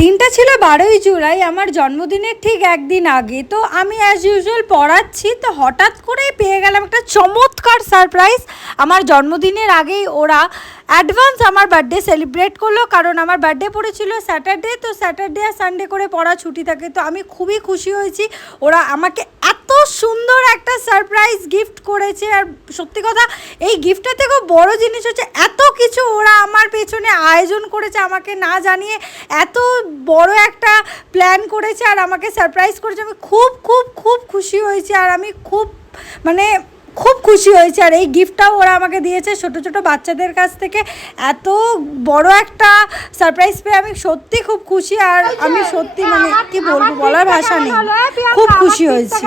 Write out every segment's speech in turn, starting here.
দিনটা ছিল 12ই জুলাই, আমার জন্মদিনের ঠিক একদিন আগে। তো আমি অ্যাজ ইউজুয়াল পড়াচ্ছি, তো হঠাৎ করেই পেয়ে গেলাম একটা চমৎকার সারপ্রাইজ। আমার জন্মদিনের আগেই ওরা অ্যাডভান্স আমার বার্থডে সেলিব্রেট করলো, কারণ আমার বার্থডে পড়েছিল স্যাটারডে, তো স্যাটারডে আর সানডে করে পড়া ছুটি থাকে। তো আমি খুবই খুশি হয়েছি, ওরা আমাকে এত সুন্দর একটা সারপ্রাইজ গিফট করেছে। আর সত্যি কথা, এই গিফটটা থেকেও বড় জিনিস হচ্ছে এত কিছু ওরা আমার পেছনে আয়োজন করেছে, আমাকে না জানিয়ে এত বড় একটা প্ল্যান করেছে আর আমাকে সারপ্রাইজ করেছে। আমি খুব খুব খুব খুশি হয়েছি, আর আমি খুব খুশি হয়েছি। আর এই গিফটটাও ওরা আমাকে দিয়েছে ছোটো ছোটো বাচ্চাদের কাছ থেকে। এত বড় একটা সারপ্রাইজ পেয়ে আমি সত্যি খুব খুশি। আর আমি সত্যি কি বলবো, বলার ভাষা নেই, খুব খুশি হয়েছি।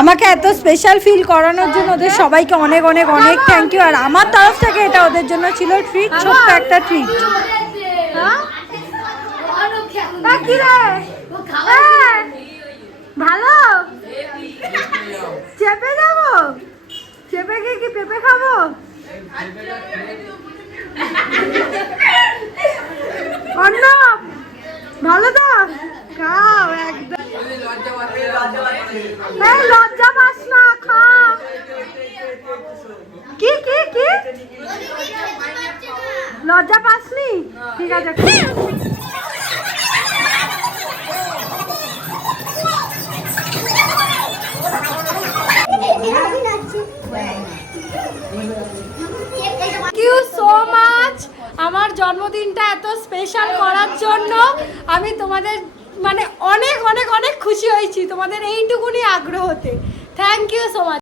আমাকে এত স্পেশাল ফিল করানোর জন্য ওদের সবাইকে অনেক অনেক অনেক থ্যাংক ইউ। আর আমার তরফ থেকে এটা ওদের জন্য ছিল ট্রিট, ছোট্ট একটা ট্রিট। ভালো চেপে যাবো, চেপে গিয়ে কি পেঁপে খাবো? অন্য ভালো তো খাও একদম, লজ্জা পাস না, খা। কি কি কি লজ্জা পাসনি? ঠিক আছে। থ্যাংক ইউ সো মাচ আমার জন্মদিনটা এত স্পেশাল করার জন্য। আমি তোমাদের অনেক অনেক অনেক খুশি হয়েছি তোমাদের এইটুকুনি আগ্রহতে। Thank you so much.